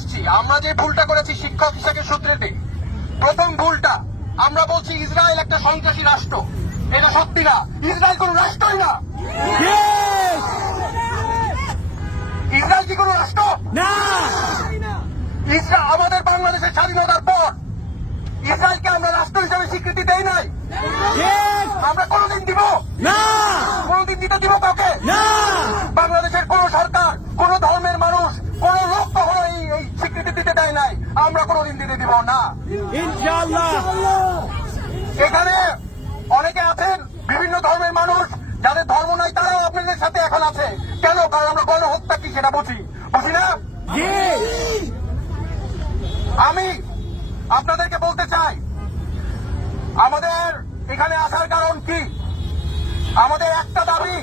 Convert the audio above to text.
আসছি। আমরা যে ভুলটা করেছি শিক্ষক হিসাবে সূত্রেতে প্রথম ভুলটা আমরা বলছি ইসরায়েল একটা সন্ত্রাসী রাষ্ট্র। এটা সত্যি না। ইসরায়েল কোন রাষ্ট্রই না। ইসরায়েল কি কোন রাষ্ট্র? না। ইসরায়েল আমাদের বাংলাদেশের স্বাধীনতার পর ইসরায়েলকে আমরা রাষ্ট্র হিসেবে স্বীকৃতি দেই নাই। আমরা কোনদিন দিব? না। কোনদিন দিতে দিব কাউকে? না বাংলাদেশের কোন সরকার কোন ধর্মের মানুষ কোন লোক কখনো এই এই স্বীকৃতি দিতে দেয় নাই আমরা কোনদিন দিতে দিব না। এখানে অনেকে আছেন বিভিন্ন ধর্মের মানুষ যাদের ধর্ম নাই তারাও আপনাদের সাথে এখন আছে। কেন? কারণ আমরা গণহত্যা কি সেটা বুঝি। বুঝি না? আমি আপনাদেরকে বলতে চাই আমাদের এখানে আসার কারণ কি? আমাদের একটা দাবি